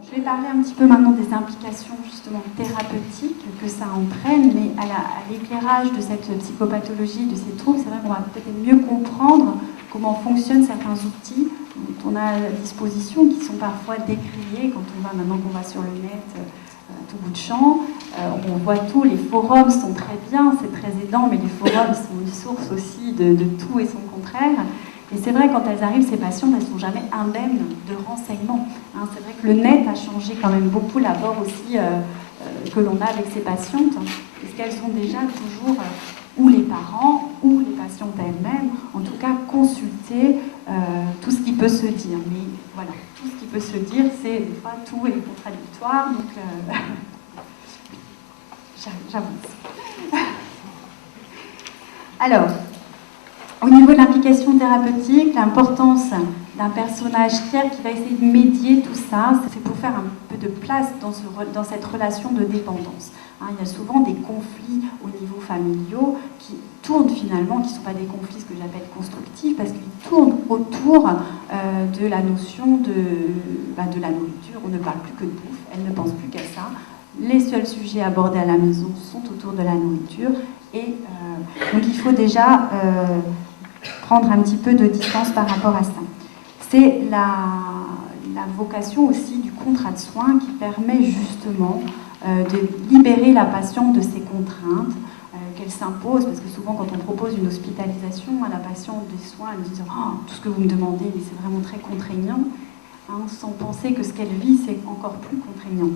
Je vais parler un petit peu maintenant des implications justement thérapeutiques que ça entraîne, mais à l'éclairage de cette psychopathologie, de ces troubles, c'est vrai qu'on va peut-être mieux comprendre comment fonctionnent certains outils dont on a à disposition, qui sont parfois décriés quand on va, maintenant qu'on va sur le net, à tout bout de champ. On voit tout, les forums sont très bien, c'est très aidant, mais les forums sont une source aussi de tout et son contraire. Et c'est vrai, quand elles arrivent, ces patientes, elles ne sont jamais indemnes de renseignements. Hein, c'est vrai que le net a changé quand même beaucoup l'abord aussi que l'on a avec ces patientes, parce qu'elles ont déjà toujours, ou les parents, ou les patientes elles-mêmes, en tout cas consulté tout ce qui peut se dire. Mais voilà, tout ce qui peut se dire, c'est des fois tout est contradictoire, donc j'avance. Alors, au niveau de l'implication thérapeutique, l'importance d'un personnage tiers qui va essayer de médier tout ça, c'est pour faire un peu de place dans cette relation de dépendance. Hein, il y a souvent des conflits au niveau familial qui tournent finalement, qui ne sont pas des conflits, ce que j'appelle constructifs, parce qu'ils tournent autour de la notion de la nourriture. On ne parle plus que de bouffe, elle ne pense plus qu'à ça. Les seuls sujets abordés à la maison sont autour de la nourriture. Et donc il faut déjà prendre un petit peu de distance par rapport à ça. C'est la vocation aussi du contrat de soins qui permet justement de libérer la patiente de ses contraintes qu'elle s'impose, parce que souvent quand on propose une hospitalisation à la patiente des soins, elle dit oh, tout ce que vous me demandez, mais c'est vraiment très contraignant, hein, sans penser que ce qu'elle vit, c'est encore plus contraignant.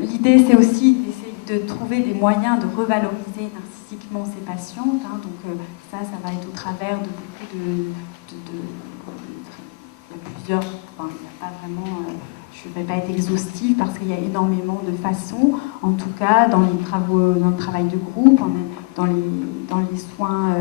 L'idée, c'est aussi d'essayer de trouver des moyens de revaloriser narcissiquement ces patientes. Hein, donc ça va être au travers de beaucoup de il y a plusieurs, enfin, il n'y a pas vraiment, je ne vais pas être exhaustive parce qu'il y a énormément de façons, en tout cas dans les travaux, dans le travail de groupe, dans les soins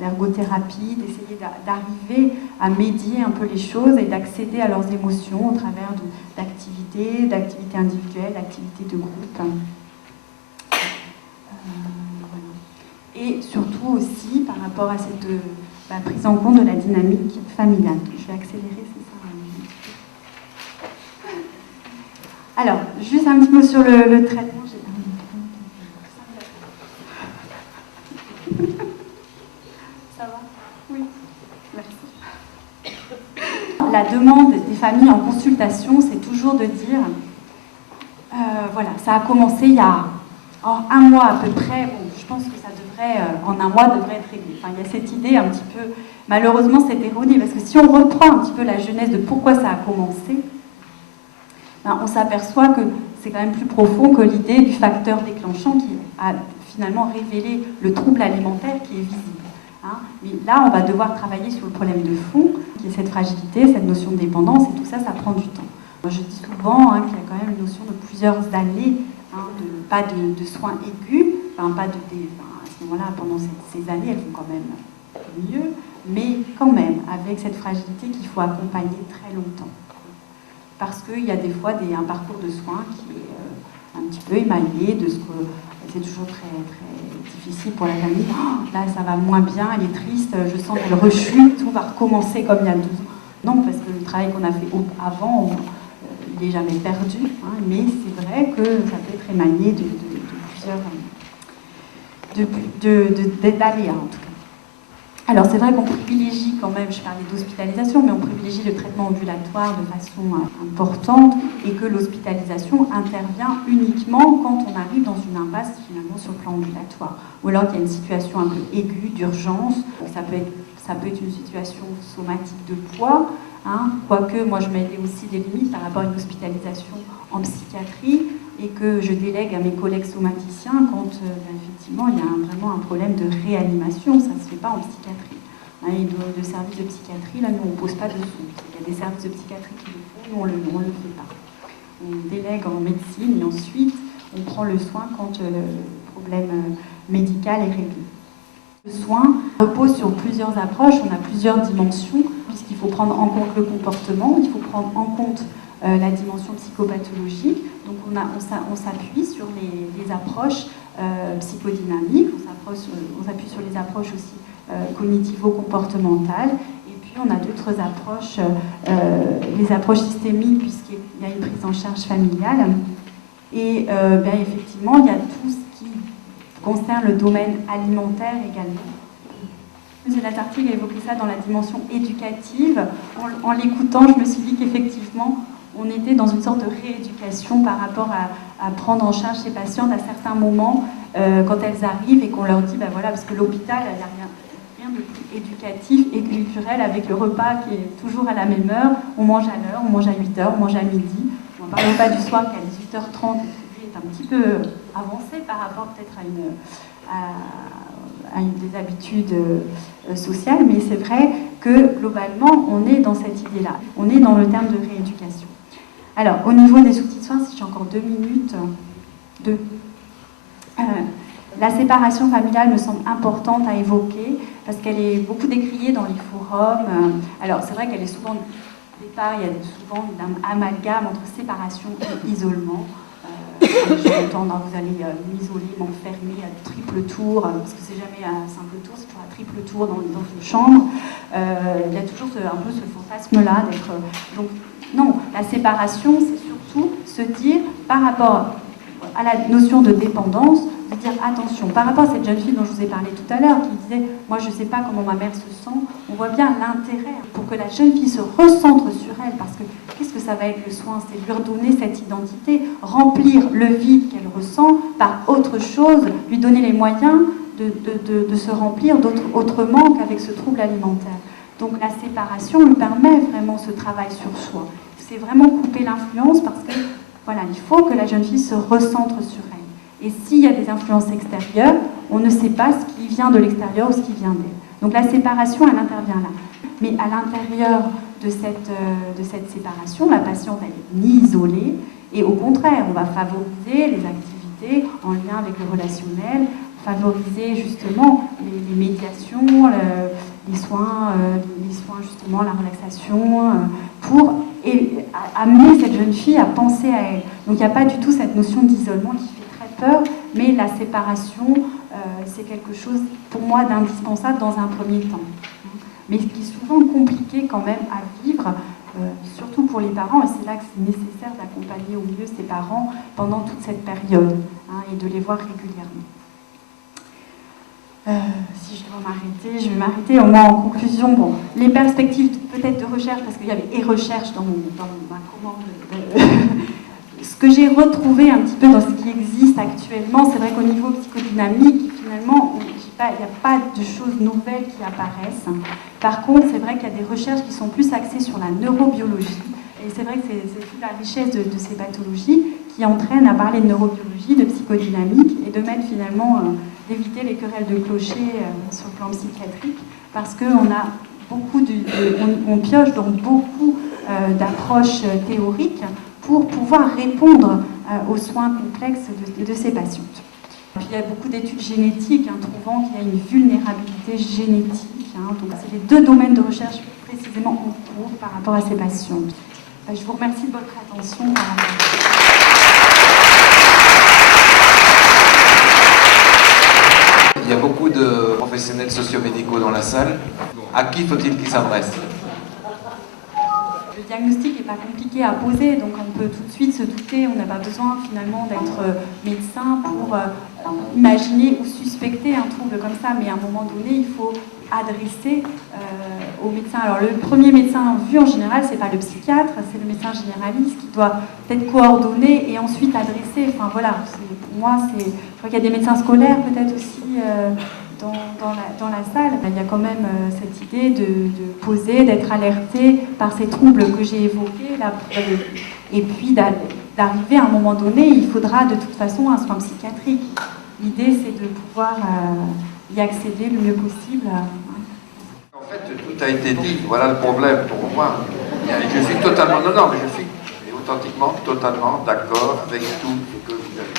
d'ergothérapie, d'essayer d'arriver à médier un peu les choses et d'accéder à leurs émotions au travers d'activités individuelles, d'activités de groupe. Voilà. Et surtout aussi par rapport à cette prise en compte de la dynamique familiale. Je vais accélérer, c'est ça. Alors, juste un petit mot sur le traitement. Ça va ? Oui. Merci. La demande des familles en consultation, c'est toujours de dire, voilà, ça a commencé il y a un mois à peu près. Bon, je pense que ça devrait, en un mois, devrait être réglé. Enfin, il y a cette idée un petit peu, malheureusement, c'est erroné, parce que si on reprend un petit peu la genèse de pourquoi ça a commencé, on s'aperçoit que c'est quand même plus profond que l'idée du facteur déclenchant qui a finalement révélé le trouble alimentaire qui est visible. Hein. Mais là, on va devoir travailler sur le problème de fond, qui est cette fragilité, cette notion de dépendance, et tout ça, ça prend du temps. Moi, je dis souvent qu'il y a quand même une notion de plusieurs années, pas de soins aigus, à ce moment-là, pendant ces années, elles vont quand même mieux, mais quand même, avec cette fragilité qu'il faut accompagner très longtemps. Parce qu'il y a des fois un parcours de soins qui est un petit peu émaillé de ce que c'est toujours très, très difficile pour la famille. Oh, là, ça va moins bien, elle est triste, je sens qu'elle rechute, tout va recommencer comme il y a 12 ans. Non, parce que le travail qu'on a fait avant, il n'est jamais perdu, hein, mais c'est vrai que ça peut être émaillé de plusieurs d'aléas en tout cas. Alors c'est vrai qu'on privilégie quand même, je parlais d'hospitalisation, mais on privilégie le traitement ambulatoire de façon importante et que l'hospitalisation intervient uniquement quand on arrive dans une impasse finalement sur le plan ambulatoire. Ou alors qu'il y a une situation un peu aiguë, d'urgence, ça peut être une situation somatique de poids, hein, quoique moi je mets aussi des limites par rapport à une hospitalisation en psychiatrie et que je délègue à mes collègues somaticiens quand effectivement il y a vraiment un problème de réanimation, ça ne se fait pas en psychiatrie. Hein, et le service de psychiatrie, là, nous on ne pose pas de sous. Il y a des services de psychiatrie qui le font, nous on ne le fait pas. On délègue en médecine et ensuite on prend le soin quand le problème médical est réglé. Le soin repose sur plusieurs approches, on a plusieurs dimensions, puisqu'il faut prendre en compte le comportement, il faut prendre en compte la dimension psychopathologique. Donc on s'appuie sur les approches psychodynamiques, on s'appuie sur les approches aussi cognitivo-comportementales, et puis on a d'autres approches, les approches systémiques, puisqu'il y a une prise en charge familiale. Et effectivement, il y a tout ce qui concerne le domaine alimentaire également. M. Latartigue a évoqué ça dans la dimension éducative. En l'écoutant, je me suis dit qu'effectivement, on était dans une sorte de rééducation par rapport à prendre en charge ces patientes à certains moments quand elles arrivent et qu'on leur dit, voilà, parce que l'hôpital, il n'y a rien de plus éducatif et culturel avec le repas qui est toujours à la même heure. On mange à l'heure, on mange à 8h, on mange à midi. On ne parle pas du soir qui à 18h30 est un petit peu avancé par rapport peut-être à des habitudes sociales, mais c'est vrai que globalement, on est dans cette idée-là. On est dans le terme de rééducation. Alors, au niveau des outils de soins, si j'ai encore 2 minutes, la séparation familiale me semble importante à évoquer parce qu'elle est beaucoup décriée dans les forums. Alors, c'est vrai qu'elle est souvent, au départ, il y a souvent un amalgame entre séparation et isolement. J'entends, vous allez m'isoler, m'enfermer à triple tour, parce que c'est jamais un simple tour, c'est toujours un triple tour dans une chambre. Il y a toujours un peu ce fantasme-là d'être... Donc, non, la séparation, c'est surtout se dire, par rapport à la notion de dépendance, de dire attention, par rapport à cette jeune fille dont je vous ai parlé tout à l'heure, qui disait, moi je ne sais pas comment ma mère se sent, on voit bien l'intérêt pour que la jeune fille se recentre sur elle, parce que qu'est-ce que ça va être le soin? C'est lui redonner cette identité, remplir le vide qu'elle ressent par autre chose, lui donner les moyens de se remplir autrement qu'avec ce trouble alimentaire. Donc la séparation lui permet vraiment ce travail sur soi. C'est vraiment couper l'influence parce que voilà, il faut que la jeune fille se recentre sur elle. Et s'il y a des influences extérieures, on ne sait pas ce qui vient de l'extérieur ou ce qui vient d'elle. Donc la séparation, elle intervient là. Mais à l'intérieur de cette séparation, la patiente n'est ni isolée, et au contraire, on va favoriser les activités en lien avec le relationnel, favoriser justement les médiations, les soins justement, la relaxation, pour amener cette jeune fille à penser à elle. Donc il n'y a pas du tout cette notion d'isolement qui fait très peur, mais la séparation, c'est quelque chose pour moi d'indispensable dans un premier temps. Mais qui est souvent compliqué quand même à vivre, surtout pour les parents, et c'est là que c'est nécessaire d'accompagner au mieux ces parents pendant toute cette période, et de les voir régulièrement. Si je dois m'arrêter, je vais m'arrêter au moins en conclusion. Bon, les perspectives peut-être de recherche, parce qu'il y avait recherche dans ma commande. Ce que j'ai retrouvé un petit peu dans ce qui existe actuellement, c'est vrai qu'au niveau psychodynamique, finalement, il n'y a pas de choses nouvelles qui apparaissent. Par contre, c'est vrai qu'il y a des recherches qui sont plus axées sur la neurobiologie. Et c'est vrai que c'est toute la richesse de ces pathologies qui entraînent à parler de neurobiologie, de psychodynamique, et de mettre finalement, d'éviter les querelles de clocher sur le plan psychiatrique, parce qu'on a beaucoup on pioche dans beaucoup d'approches théoriques pour pouvoir répondre aux soins complexes de ces patientes. Puis il y a beaucoup d'études génétiques trouvant qu'il y a une vulnérabilité génétique. Donc c'est les 2 domaines de recherche précisément en cours par rapport à ces patients. Je vous remercie de votre attention. Il y a beaucoup de professionnels socio-médicaux dans la salle. À qui faut-il qu'ils s'adressent? Le diagnostic n'est pas compliqué à poser, donc on peut tout de suite se douter, on n'a pas besoin finalement d'être médecin pour imaginer ou suspecter un trouble comme ça, mais à un moment donné, il faut adresser au médecin. Alors le premier médecin vu en général, c'est pas le psychiatre, c'est le médecin généraliste qui doit peut-être coordonner et ensuite adresser. Enfin voilà, pour moi, je crois qu'il y a des médecins scolaires peut-être aussi dans la salle. Il y a quand même cette idée de poser, d'être alerté par ces troubles que j'ai évoqués là, et puis d'arriver à un moment donné, il faudra de toute façon un soin psychiatrique. L'idée, c'est de pouvoir y accéder le mieux possible. En fait, tout a été dit. Voilà le problème pour moi. Je suis totalement, mais je suis authentiquement, totalement d'accord avec tout ce que vous avez dit.